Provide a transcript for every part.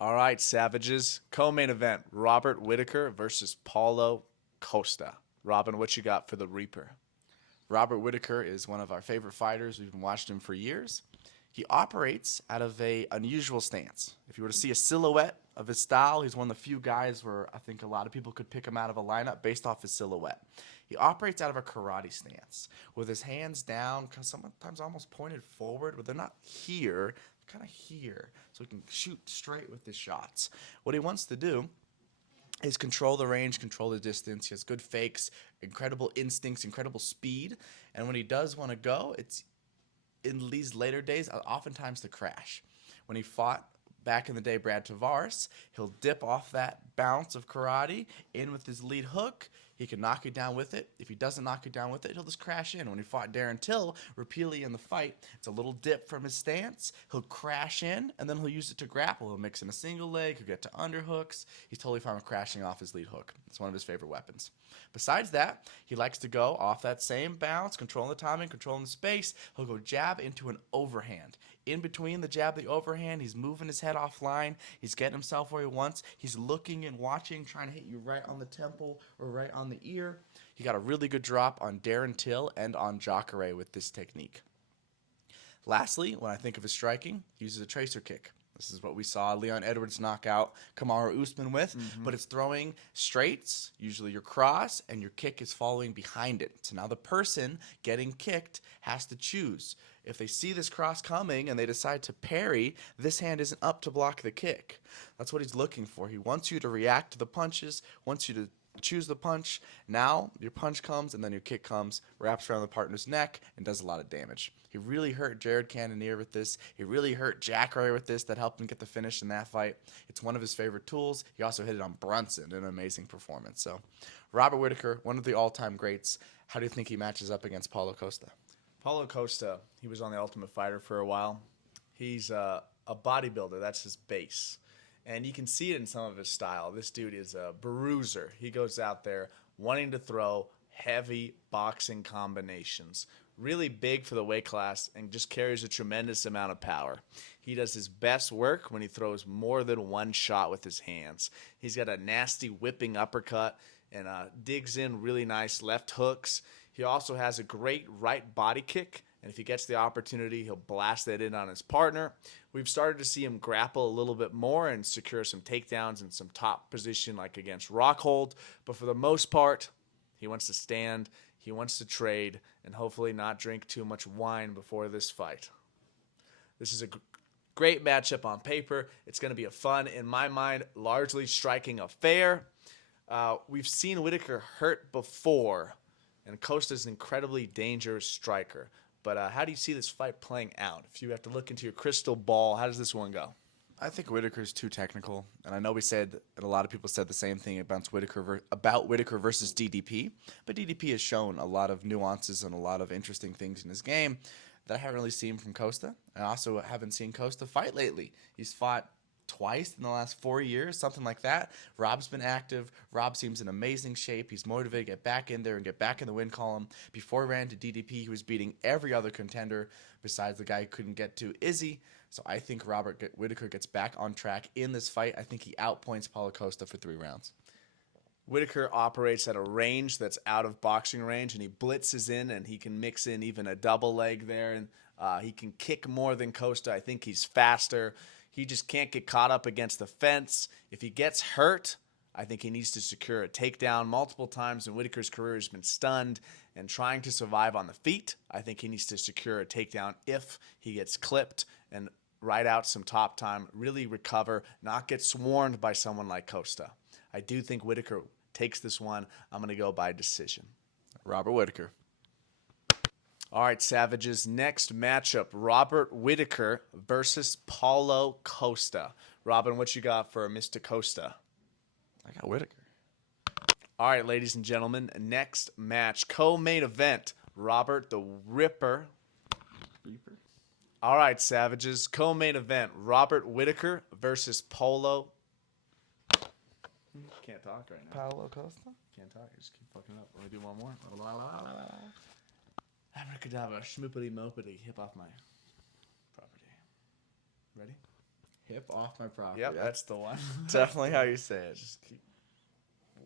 All right, Savages. Co-main event, Robert Whittaker versus Paulo Costa. Robin, what you got for the Reaper? Robert Whittaker is one of our favorite fighters. We've been watching him for years. He operates out of a unusual stance. If you were to see a silhouette of his style, he's one of the few guys where I think a lot of people could pick him out of a lineup based off his silhouette. He operates out of a karate stance with his hands down, sometimes almost pointed forward, but they're not here, they're kind of here, so he can shoot straight with his shots. What he wants to do is control the range, control the distance. He has good fakes, incredible instincts, incredible speed. And when he does want to go, it's in these later days, oftentimes to crash. When he fought back in the day Brad Tavares, he'll dip off that bounce of karate in with his lead hook. He can knock you down with it. If he doesn't knock you down with it, he'll just crash in. When he fought Darren Till repeatedly in the fight, it's a little dip from his stance. He'll crash in, and then he'll use it to grapple. He'll mix in a single leg. He'll get to underhooks. He's totally fine with crashing off his lead hook. It's one of his favorite weapons. Besides that, he likes to go off that same bounce, controlling the timing, controlling the space. He'll go jab into an overhand. In between the jab, the overhand, he's moving his head offline. He's getting himself where he wants. He's looking and watching, trying to hit you right on the temple or right on the ear. He got a really good drop on Darren Till and on Jacare with this technique. Lastly, when I think of his striking, he uses a tracer kick. This is what we saw Leon Edwards knock out Kamaru Usman with, but it's throwing straights, usually your cross, and your kick is following behind it. So now the person getting kicked has to choose. If they see this cross coming and they decide to parry, this hand isn't up to block the kick. That's what he's looking for. He wants you to react to the punches, wants you to choose the punch. Now your punch comes and then your kick comes, wraps around the partner's neck, and does a lot of damage. He really hurt Jared Cannonier with this. He really hurt Jacare with this. That helped him get the finish in that fight. It's one of his favorite tools. He also hit it on Brunson in an amazing performance. So Robert Whittaker, one of the all-time greats. How do you think he matches up against Paulo Costa? Paulo Costa, he was on the Ultimate Fighter for a while. He's a bodybuilder. That's his base. And you can see it in some of his style. This dude is a bruiser. He goes out there wanting to throw heavy boxing combinations. Really big for the weight class and just carries a tremendous amount of power. He does his best work when he throws more than one shot with his hands. He's got a nasty whipping uppercut and digs in really nice left hooks. He also has a great right body kick, and if he gets the opportunity, he'll blast that in on his partner. We've started to see him grapple a little bit more and secure some takedowns in some top position like against Rockhold, but for the most part, he wants to stand, he wants to trade, and hopefully not drink too much wine before this fight. This is a great matchup on paper. It's going to be a fun, in my mind, largely striking affair. We've seen Whittaker hurt before, and Costa's an incredibly dangerous striker. But how do you see this fight playing out? If you have to look into your crystal ball, how does this one go? I think Whittaker's too technical, and I know we said, and a lot of people said the same thing about Whittaker versus DDP, but DDP has shown a lot of nuances and a lot of interesting things in his game that I haven't really seen from Costa. I also haven't seen Costa fight lately. He's fought twice in the last 4 years, something like that. Rob's been active. Rob seems in amazing shape. He's motivated to get back in there and get back in the win column. Before he ran to DDP, he was beating every other contender besides the guy who couldn't get to Izzy. So I think Robert Whittaker gets back on track in this fight. I think he outpoints Paulo Costa for 3 rounds. Whittaker operates at a range that's out of boxing range, and he blitzes in, and he can mix in even a double leg there, and he can kick more than Costa. I think he's faster. He just can't get caught up against the fence. If he gets hurt, I think he needs to secure a takedown. Multiple times in Whittaker's career, he's been stunned and trying to survive on the feet. I think he needs to secure a takedown if he gets clipped and ride out some top time, really recover, not get swarmed by someone like Costa. I do think Whittaker takes this one. I'm going to go by decision. Robert Whittaker. All right, Savages. Next matchup, Robert Whittaker versus Paulo Costa. Robin, what you got for Mr. Costa? I got Whittaker. All right, ladies and gentlemen, next match, co-main event, Robert the Ripper. Reaper. All right, Savages, co-main event, Robert Whittaker versus Paulo. Can't talk right now. Paulo Costa. Can't talk. Just keep fucking up. Let me do one more. Abracadabra, schmoopity mopity, hip off my property. Ready? Hip off my property. Yep, that's the one. definitely how you say it. Just keep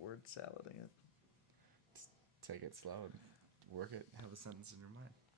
word salading it. Take it slow and work it. Have a sentence in your mind.